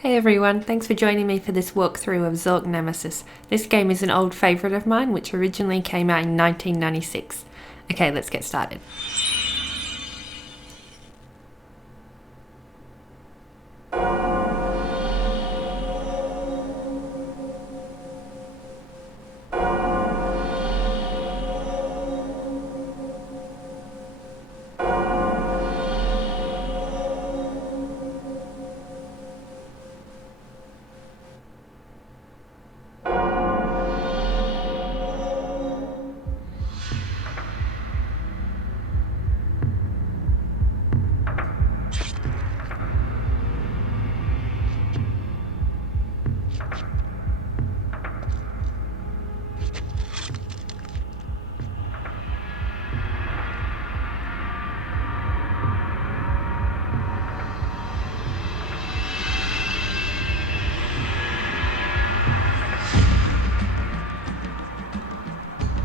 Hey everyone, thanks for joining me for this walkthrough of Zork Nemesis. This game is an old favourite of mine which originally came out in 1996. Okay, let's get started.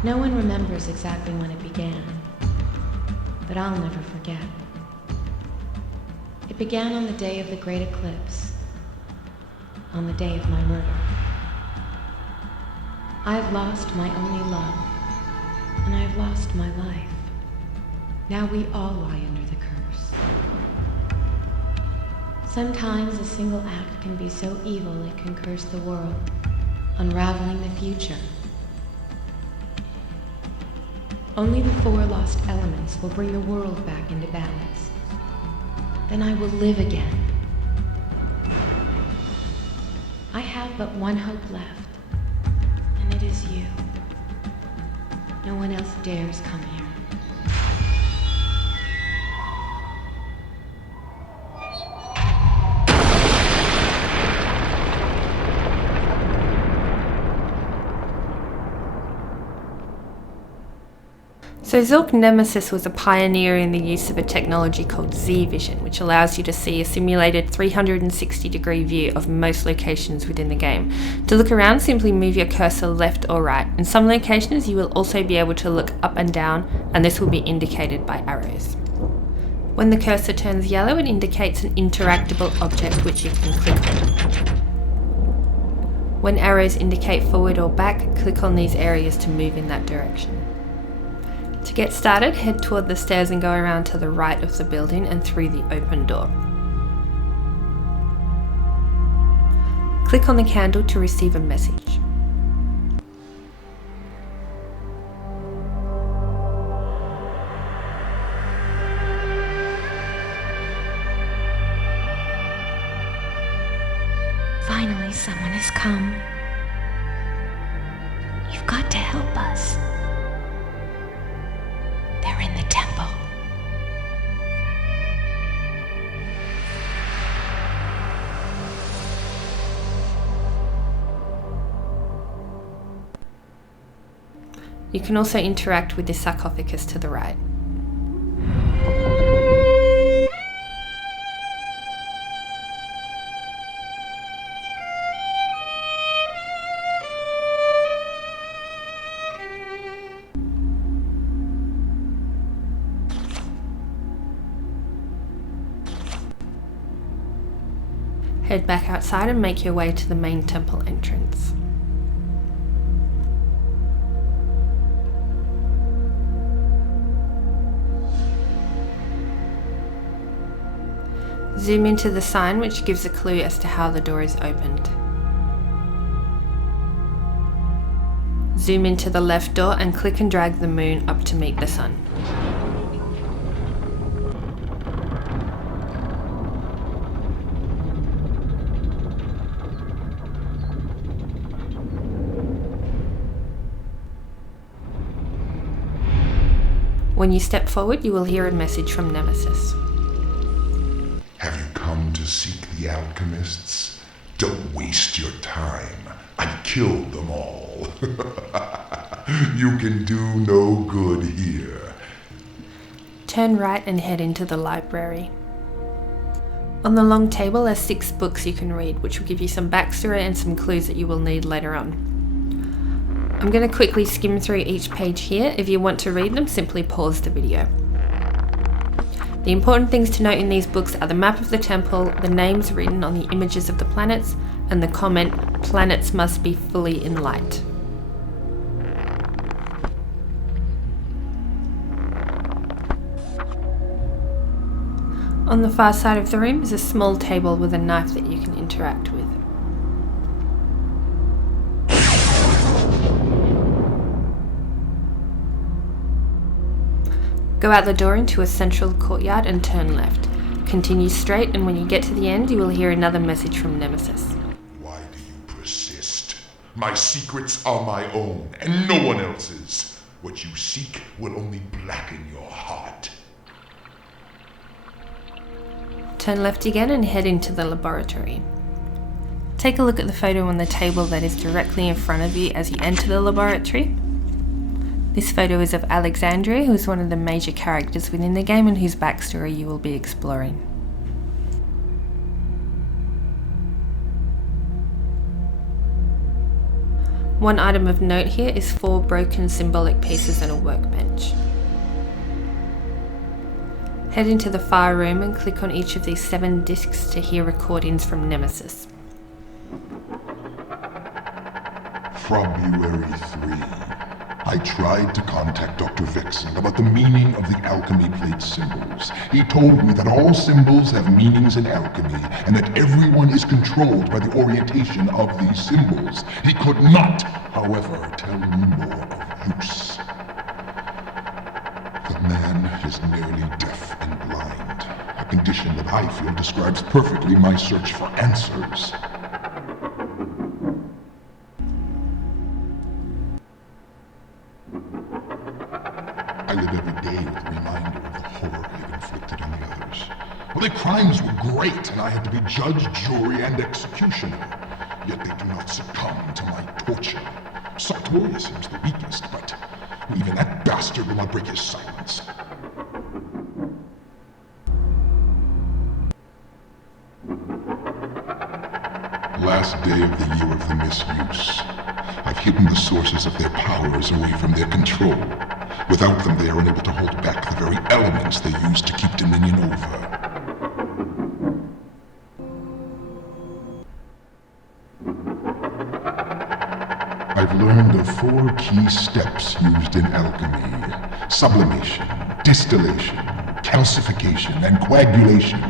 No one remembers exactly when it began, but I'll never forget. It began on the day of the great eclipse, on the day of my murder. I've lost my only love, and I've lost my life. Now we all lie under the curse. Sometimes a single act can be so evil it can curse the world, unraveling the future. Only the four lost elements will bring the world back into balance. Then I will live again. I have but one hope left, and it is you. No one else dares come here. So Zork Nemesis was a pioneer in the use of a technology called Z-Vision, which allows you to see a simulated 360-degree view of most locations within the game. To look around, simply move your cursor left or right. In some locations, you will also be able to look up and down, and this will be indicated by arrows. When the cursor turns yellow, it indicates an interactable object which you can click on. When arrows indicate forward or back, click on these areas to move in that direction. To get started, head toward the stairs and go around to the right of the building and through the open door. Click on the candle to receive a message. Finally, someone has come. You've got to help us. They're in the temple. You can also interact with the sarcophagus to the right. Head back outside and make your way to the main temple entrance. Zoom into the sign which gives a clue as to how the door is opened. Zoom into the left door and click and drag the moon up to meet the sun. When you step forward, you will hear a message from Nemesis. Have you come to seek the Alchemists? Don't waste your time. I've killed them all. You can do no good here. Turn right and head into the library. On the long table are 6 books you can read, which will give you some backstory and some clues that you will need later on. I'm going to quickly skim through each page here. If you want to read them, simply pause the video. The important things to note in these books are the map of the temple, the names written on the images of the planets, and the comment, "Planets must be fully in light." On the far side of the room is a small table with a knife that you can interact with. Go out the door into a central courtyard and turn left. Continue straight, and when you get to the end, you will hear another message from Nemesis. Why do you persist? My secrets are my own, and no one else's. What you seek will only blacken your heart. Turn left again and head into the laboratory. Take a look at the photo on the table that is directly in front of you as you enter the laboratory. This photo is of Alexandria, who is one of the major characters within the game and whose backstory you will be exploring. One item of note here is 4 broken symbolic pieces and a workbench. Head into the far room and click on each of these 7 discs to hear recordings from Nemesis. February 3. I tried to contact Dr. Vexen about the meaning of the alchemy plate symbols. He told me that all symbols have meanings in alchemy, and that everyone is controlled by the orientation of these symbols. He could not, however, tell me more of use. The man is nearly deaf and blind, a condition that I feel describes perfectly my search for answers. I live every day with the reminder of the horror I have inflicted on the others. Well, their crimes were great, and I had to be judge, jury, and executioner. Yet they do not succumb to my torture. Sartorius seems the weakest, but even that bastard will not break his silence. Last day of the year of the misuse. I've hidden the sources of their powers away from their control. Without them, they are unable to hold back the very elements they use to keep dominion over. I've learned of 4 key steps used in alchemy: sublimation, distillation, calcification, and coagulation.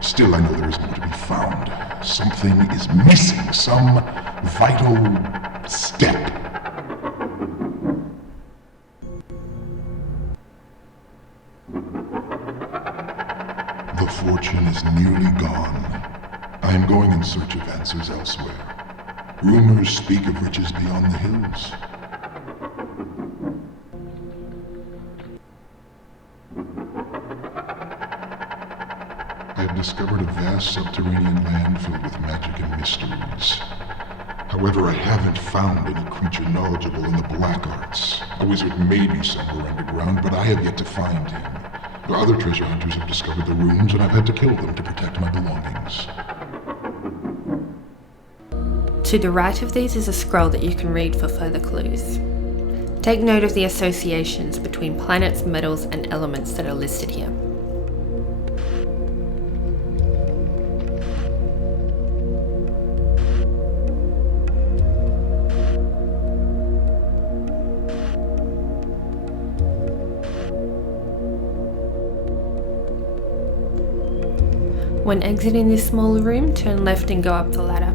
Still, I know there is more to be found. Something is missing, some vital step. The fortune is nearly gone. I am going in search of answers elsewhere. Rumors speak of riches beyond the hills. I have discovered a vast subterranean land filled with magic and mysteries. However, I haven't found any creature knowledgeable in the black arts. A wizard may be somewhere underground, but I have yet to find him. Other treasure hunters have discovered the ruins, and I've had to kill them to protect my belongings. To the right of these is a scroll that you can read for further clues. Take note of the associations between planets, metals, and elements that are listed here. When exiting this small room, turn left and go up the ladder.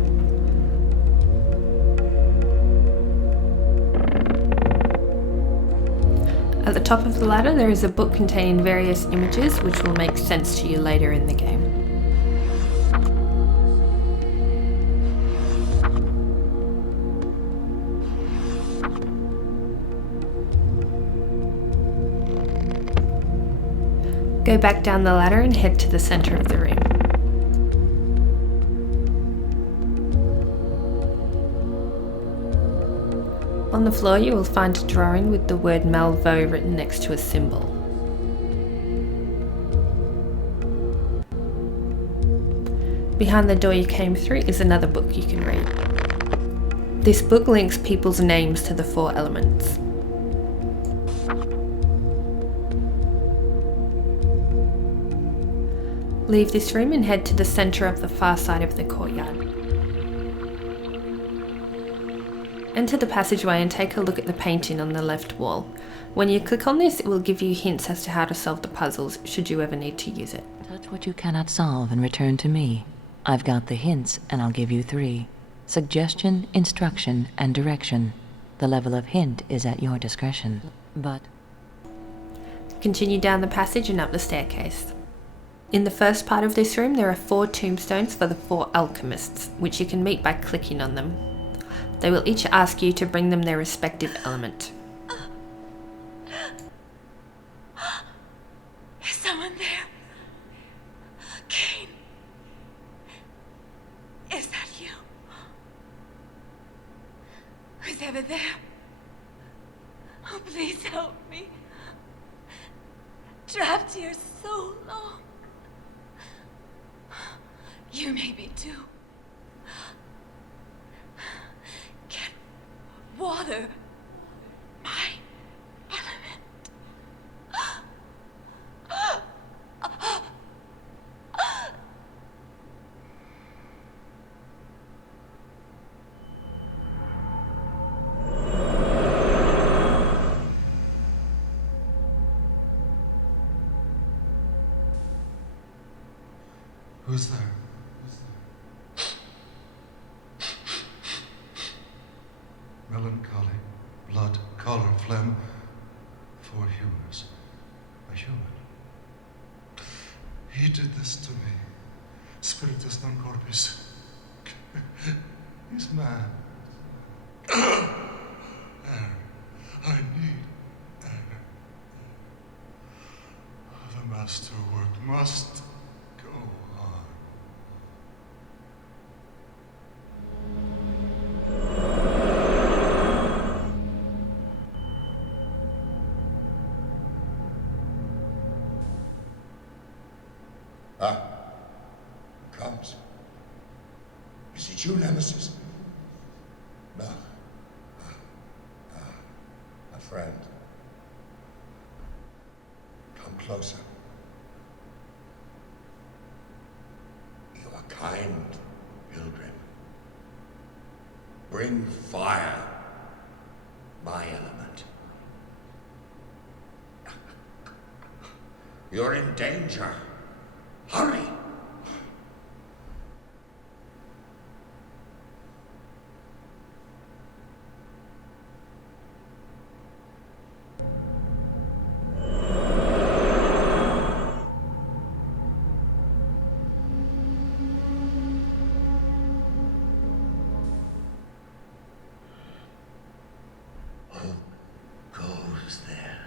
At the top of the ladder there is a book containing various images which will make sense to you later in the game. Go back down the ladder and head to the center of the room. On the floor you will find a drawing with the word Malvo written next to a symbol. Behind the door you came through is another book you can read. This book links people's names to the 4 elements. Leave this room and head to the centre of the far side of the courtyard. Enter the passageway and take a look at the painting on the left wall. When you click on this, it will give you hints as to how to solve the puzzles, should you ever need to use it. Touch what you cannot solve and return to me. I've got the hints, and I'll give you 3. Suggestion, instruction, and direction. The level of hint is at your discretion, but... Continue down the passage and up the staircase. In the first part of this room, there are 4 tombstones for the 4 alchemists, which you can meet by clicking on them. They will each ask you to bring them their respective element. Is someone there? Kane? Is that you? Who's ever there? Oh, please help me. Trapped here so long. You may be too. Get water. My element. Who's there? Melancholy, blood, color, phlegm, 4 humors. A human. He did this to me. Spiritus non corpus. He's mad. Air. I need air. The master work must go on. Comes. Is it you, Nemesis? No. A friend. Come closer. You are kind, pilgrim. Bring fire, my element. You're in danger. Hurry! Who goes there?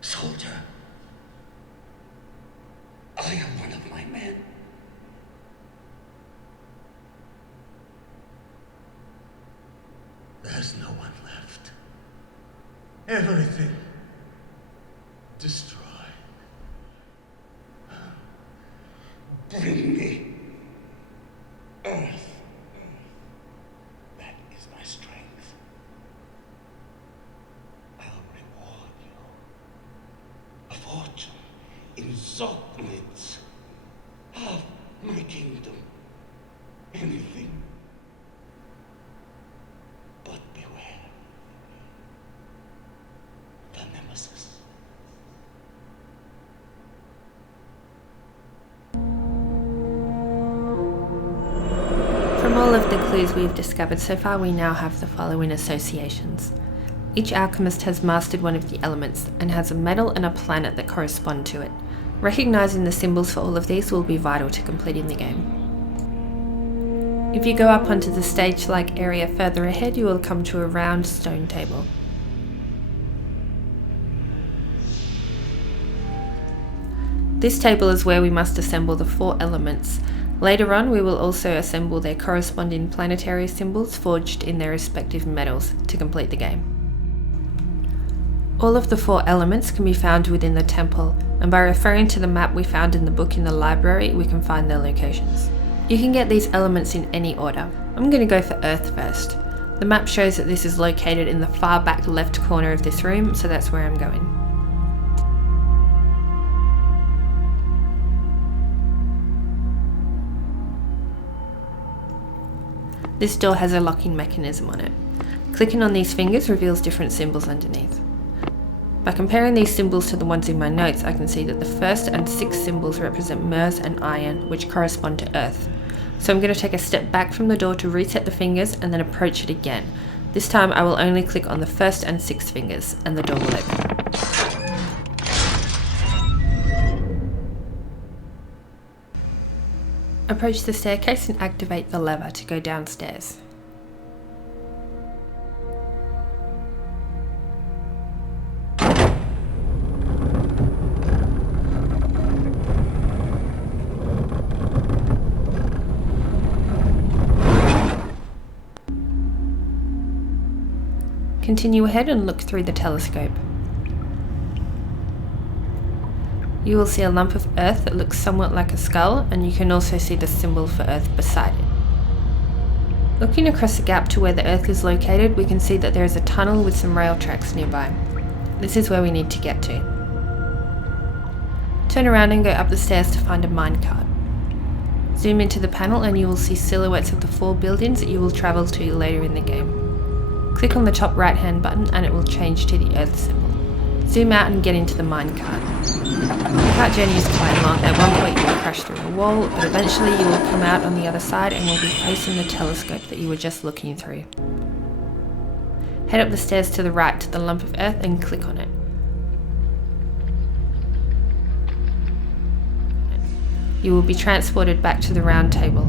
Soldier. I am one of my men. There's no one left. Everything destroyed. Bring me earth. That is my strength. I'll reward you. A fortune in Zork Nemesis. Have my kingdom. Anything. But beware. The Nemesis. From all of the clues we've discovered so far, we now have the following associations. Each alchemist has mastered one of the elements and has a metal and a planet that correspond to it. Recognizing the symbols for all of these will be vital to completing the game. If you go up onto the stage-like area further ahead, you will come to a round stone table. This table is where we must assemble the 4 elements. Later on, we will also assemble their corresponding planetary symbols forged in their respective metals to complete the game. All of the 4 elements can be found within the temple, and by referring to the map we found in the book in the library, we can find their locations. You can get these elements in any order. I'm going to go for Earth first. The map shows that this is located in the far back left corner of this room, so that's where I'm going. This door has a locking mechanism on it. Clicking on these fingers reveals different symbols underneath. By comparing these symbols to the ones in my notes, I can see that the first and sixth symbols represent Mers and iron, which correspond to Earth. So I'm going to take a step back from the door to reset the fingers and then approach it again. This time I will only click on the first and sixth fingers and the door will open. Approach the staircase and activate the lever to go downstairs. Continue ahead and look through the telescope. You will see a lump of earth that looks somewhat like a skull, and you can also see the symbol for Earth beside it. Looking across the gap to where the Earth is located, we can see that there is a tunnel with some rail tracks nearby. This is where we need to get to. Turn around and go up the stairs to find a minecart. Zoom into the panel and you will see silhouettes of the 4 buildings that you will travel to later in the game. Click on the top right hand button and it will change to the Earth symbol. Zoom out and get into the minecart. The cart journey is quite long. At one point you will crash through a wall, but eventually you will come out on the other side and will be facing the telescope that you were just looking through. Head up the stairs to the right to the lump of earth and click on it. You will be transported back to the round table.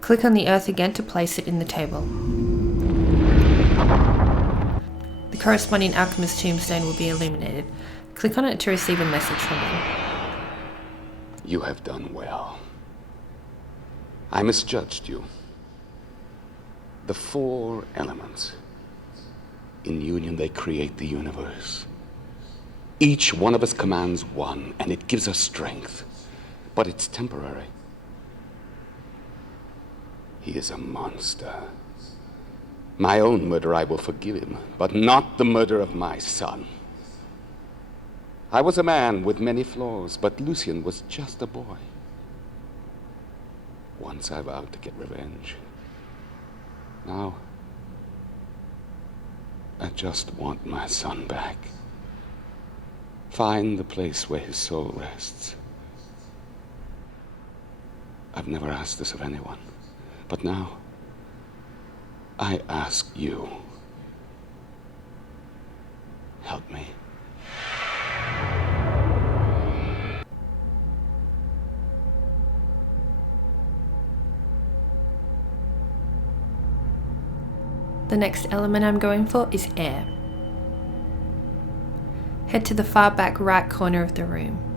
Click on the earth again to place it in the table. The corresponding alchemist tombstone will be illuminated. Click on it to receive a message from them. You have done well. I misjudged you. The 4 elements. In union they create the universe. Each one of us commands one, and it gives us strength. But it's temporary. He is a monster. My own murder I will forgive him, but not the murder of my son. I was a man with many flaws, but Lucien was just a boy. Once I vowed to get revenge. Now, I just want my son back. Find the place where his soul rests. I've never asked this of anyone. But now, I ask you, help me. The next element I'm going for is air. Head to the far back right corner of the room.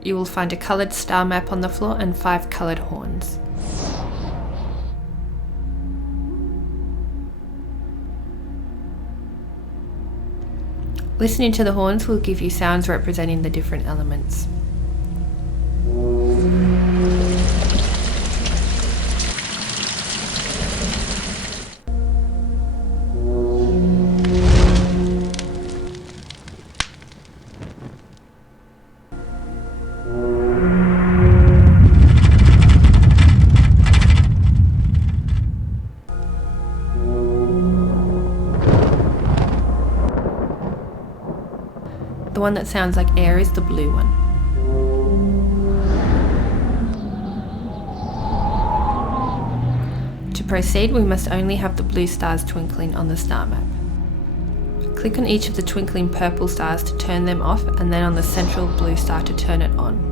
You will find a coloured star map on the floor and 5 coloured horns. Listening to the horns will give you sounds representing the different elements. The one that sounds like air is the blue one. To proceed, we must only have the blue stars twinkling on the star map. Click on each of the twinkling purple stars to turn them off, and then on the central blue star to turn it on.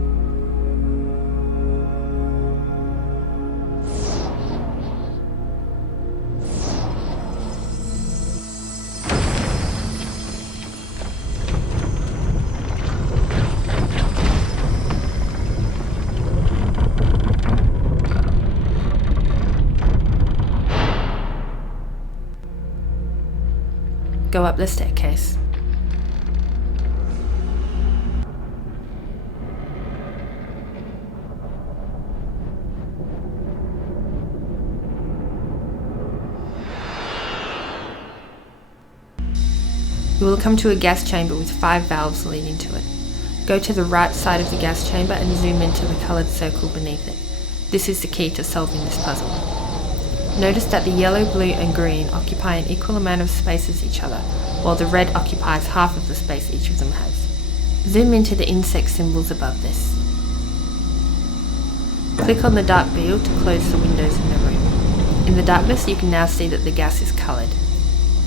Go up the staircase. You will come to a gas chamber with 5 valves leading to it. Go to the right side of the gas chamber and zoom into the coloured circle beneath it. This is the key to solving this puzzle. Notice that the yellow, blue and green occupy an equal amount of space as each other, while the red occupies half of the space each of them has. Zoom into the insect symbols above this. Click on the dark beetle to close the windows in the room. In the darkness, you can now see that the gas is coloured.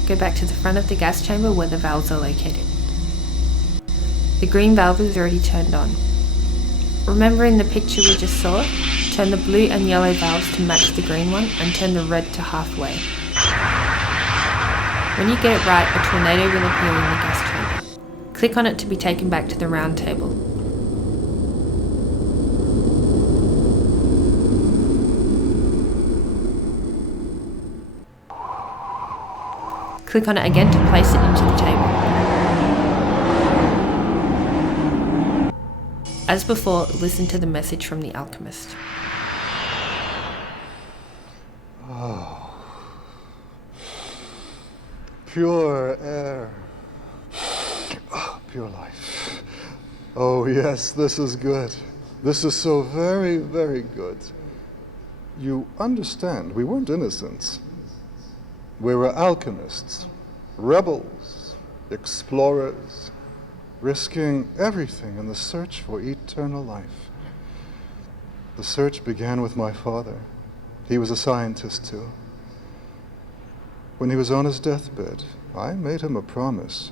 Go back to the front of the gas chamber where the valves are located. The green valve is already turned on. Remember in the picture we just saw, turn the blue and yellow valves to match the green one and turn the red to halfway. When you get it right, a tornado will appear in the gas chamber. Click on it to be taken back to the round table. Click on it again to place it into the table. As before, listen to the message from the alchemist. Pure air. Pure life. Oh, yes, this is good. This is so very, very good. You understand, we weren't innocents. We were alchemists, rebels, explorers, risking everything in the search for eternal life. The search began with my father. He was a scientist too. When he was on his deathbed, I made him a promise.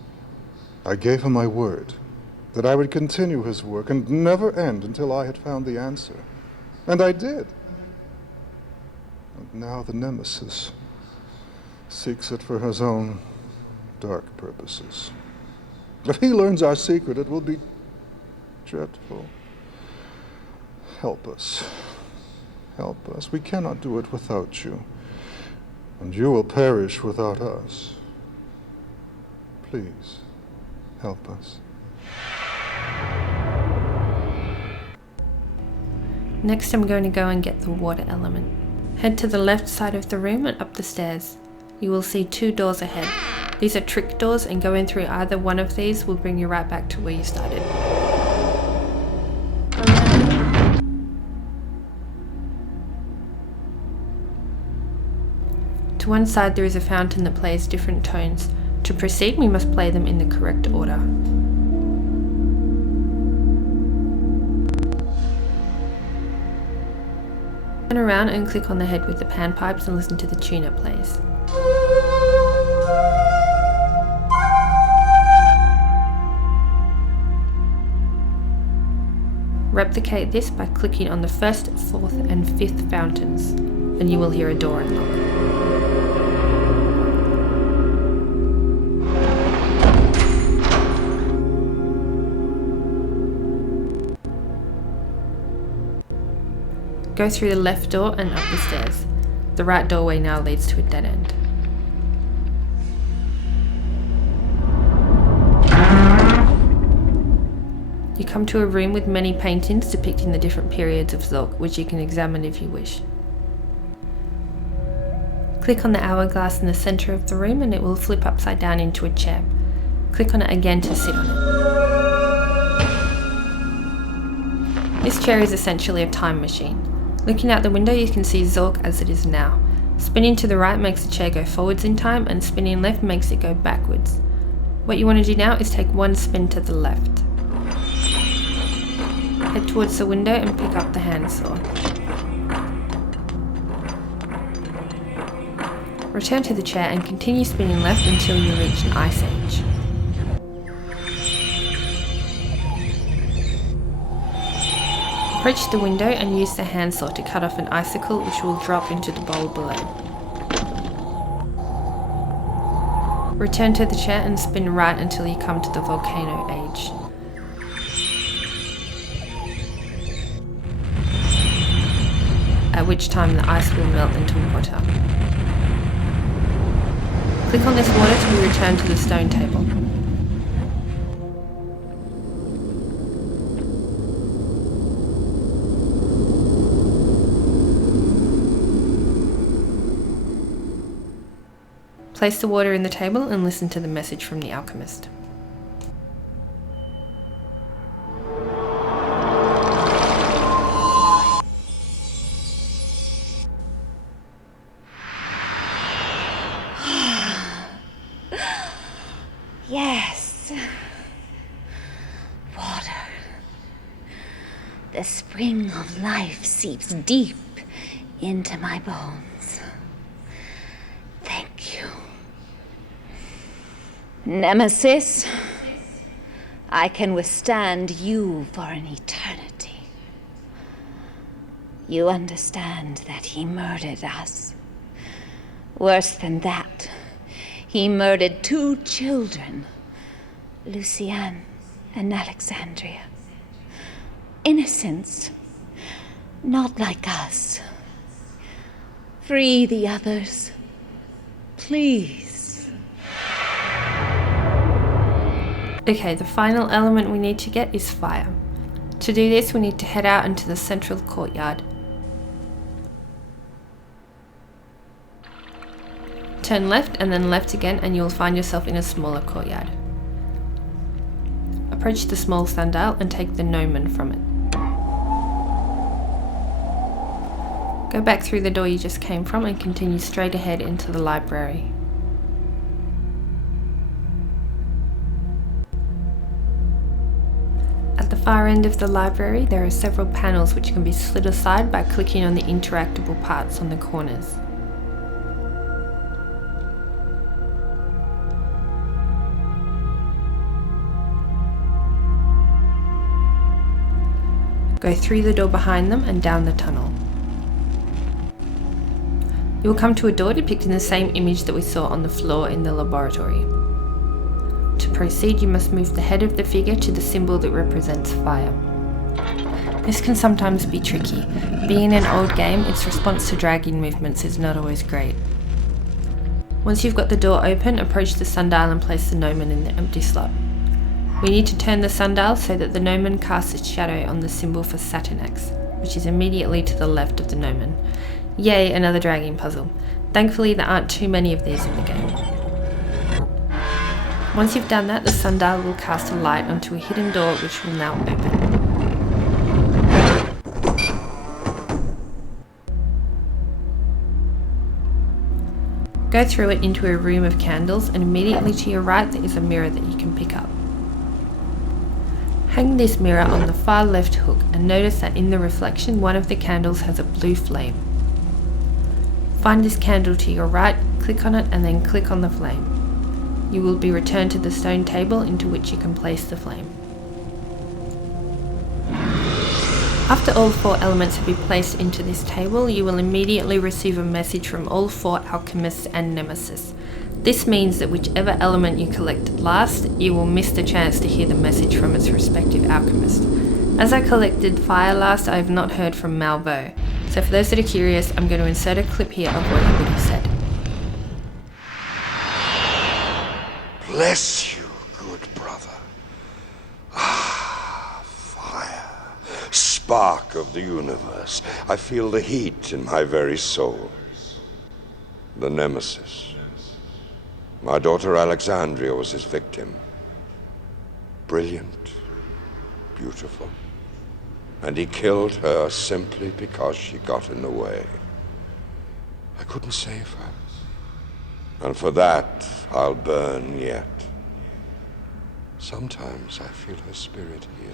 I gave him my word that I would continue his work and never end until I had found the answer. And I did. And now the Nemesis seeks it for his own dark purposes. If he learns our secret, it will be dreadful. Help us. Help us. We cannot do it without you. And you will perish without us. Please, help us. Next, I'm going to go and get the water element. Head to the left side of the room and up the stairs. You will see 2 doors ahead. These are trick doors, and going through either one of these will bring you right back to where you started. To one side there is a fountain that plays different tones. To proceed, we must play them in the correct order. Turn around and click on the head with the panpipes and listen to the tune it plays. Replicate this by clicking on the 1st, 4th and 5th fountains, and you will hear a door unlock. Go through the left door and up the stairs. The right doorway now leads to a dead end. You come to a room with many paintings depicting the different periods of Zork, which you can examine if you wish. Click on the hourglass in the centre of the room and it will flip upside down into a chair. Click on it again to sit on it. This chair is essentially a time machine. Looking out the window, you can see Zork as it is now. Spinning to the right makes the chair go forwards in time, and spinning left makes it go backwards. What you want to do now is take one spin to the left. Head towards the window and pick up the handsaw. Return to the chair and continue spinning left until you reach an ice age. Approach the window and use the handsaw to cut off an icicle which will drop into the bowl below. Return to the chair and spin right until you come to the volcano age. At which time the ice will melt into water. Click on this water to be returned to the stone table. Place the water in the table and listen to the message from the alchemist. Yes. Water. The spring of life seeps deep into my bones. Thank you. Nemesis, I can withstand you for an eternity. You understand that he murdered us. Worse than that, he murdered 2 children, Lucienne and Alexandria. Innocents, not like us. Free the others, please. Okay, the final element we need to get is fire. To do this, we need to head out into the central courtyard. Turn left and then left again and you'll find yourself in a smaller courtyard. Approach the small sundial and take the gnomon from it. Go back through the door you just came from and continue straight ahead into the library. At the far end of the library, there are several panels which can be slid aside by clicking on the interactable parts on the corners. Go through the door behind them and down the tunnel. You will come to a door depicting the same image that we saw on the floor in the laboratory. To proceed, you must move the head of the figure to the symbol that represents fire. This can sometimes be tricky. Being an old game, its response to dragging movements is not always great. Once you've got the door open, approach the sundial and place the gnomon in the empty slot. We need to turn the sundial so that the gnomon casts its shadow on the symbol for Saturnax, which is immediately to the left of the gnomon. Yay, another dragging puzzle. Thankfully there aren't too many of these in the game. Once you've done that, the sundial will cast a light onto a hidden door which will now open. Go through it into a room of candles and immediately to your right there is a mirror that you can pick up. Hang this mirror on the far left hook and notice that in the reflection one of the candles has a blue flame. Find this candle to your right, click on it and then click on the flame. You will be returned to the stone table into which you can place the flame. After all 4 elements have been placed into this table, you will immediately receive a message from all 4 alchemists and Nemesis. This means that whichever element you collected last, you will miss the chance to hear the message from its respective alchemist. As I collected fire last, I have not heard from Malvo, so for those that are curious, I'm going to insert a clip here of what he would have said. Bless you, good brother. Ah, fire. Spark of the universe. I feel the heat in my very soul. The Nemesis. My daughter Alexandria was his victim. Brilliant, beautiful. And he killed her simply because she got in the way. I couldn't save her. And for that, I'll burn yet. Sometimes I feel her spirit here.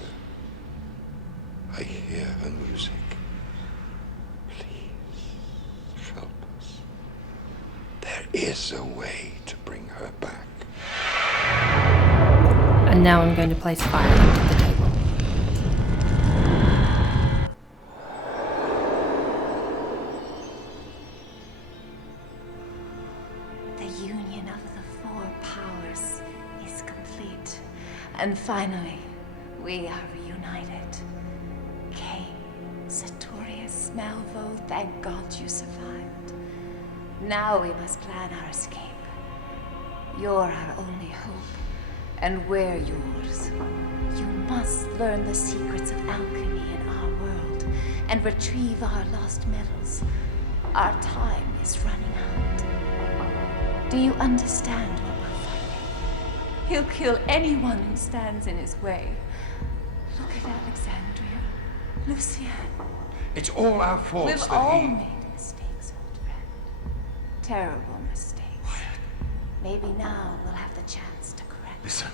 I hear her music. Please, help us. There is a way to bring her back. And now I'm going to place fire into the table. The union of the 4 powers is complete. And finally, we are reunited. Cain, Sartorius, Malvo, thank God you survived. Now we must plan our escape. You're our only hope, and we're yours. You must learn the secrets of alchemy in our world, and retrieve our lost metals. Our time is running out. Do you understand what we're fighting? He'll kill anyone who stands in his way. Look at Alexandria, Lucian. It's all our fault We've that all he... made mistakes, old friend. Terrible mistakes. Maybe now we'll have the chance to correct them. Listen.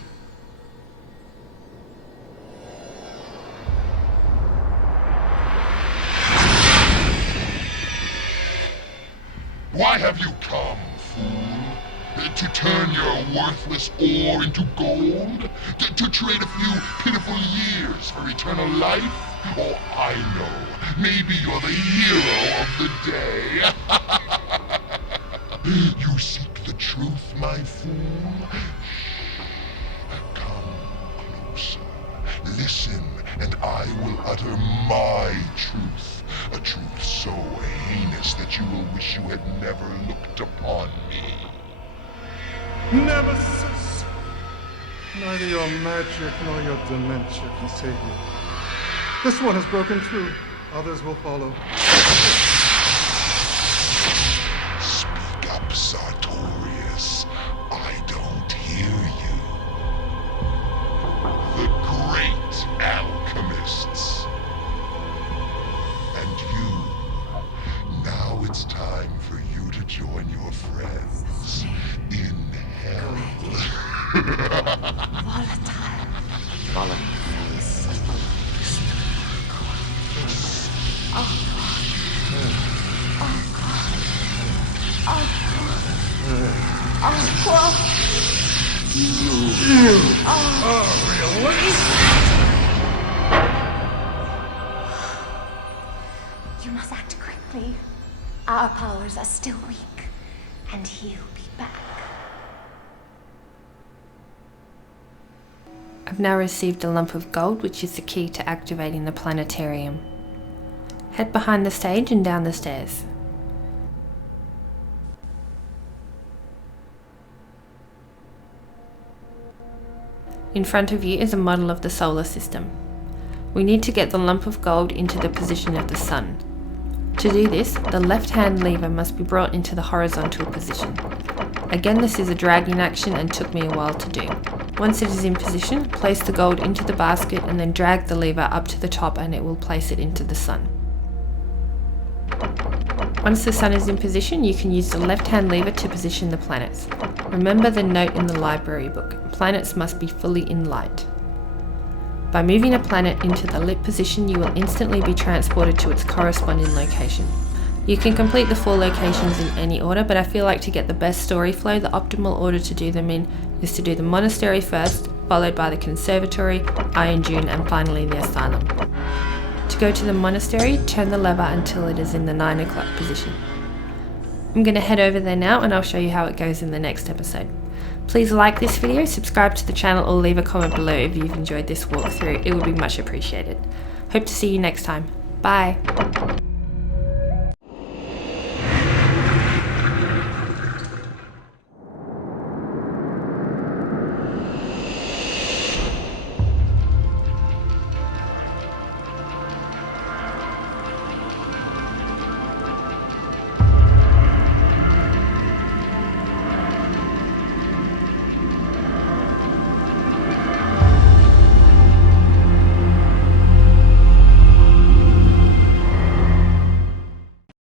Why have you come, fool? To turn your worthless ore into gold? To trade a few pitiful years for eternal life? Oh, I know. Maybe you're the hero of the day. You seek the truth, my fool? Come closer. Listen, and I will utter my truth. A truth so heinous that you will wish you had never looked upon me. Nemesis! Neither your magic nor your dementia can save you. This one has broken through. Others will follow. Speak up, Sartorius. I don't hear you. The great Alchemists. And you. Now it's time for you to join your friends in hell. Volatile. You must act quickly. Our powers are still weak, and he'll be back. I've now received a lump of gold, which is the key to activating the Planetarium. Head behind the stage and down the stairs. In front of you is a model of the solar system. We need to get the lump of gold into the position of the sun. To do this, the left-hand lever must be brought into the horizontal position. Again, this is a dragging action and took me a while to do. Once it is in position, place the gold into the basket and then drag the lever up to the top and it will place it into the sun. Once the sun is in position, you can use the left-hand lever to position the planets. Remember the note in the library book, planets must be fully in light. By moving a planet into the lit position, you will instantly be transported to its corresponding location. You can complete the 4 locations in any order, but I feel like to get the best story flow, the optimal order to do them in is to do the monastery first, followed by the conservatory, Iron Dune, and finally the asylum. To go to the monastery, turn the lever until it is in the 9 o'clock position. I'm going to head over there now and I'll show you how it goes in the next episode. Please like this video, subscribe to the channel or leave a comment below if you've enjoyed this walkthrough. It would be much appreciated. Hope to see you next time. Bye!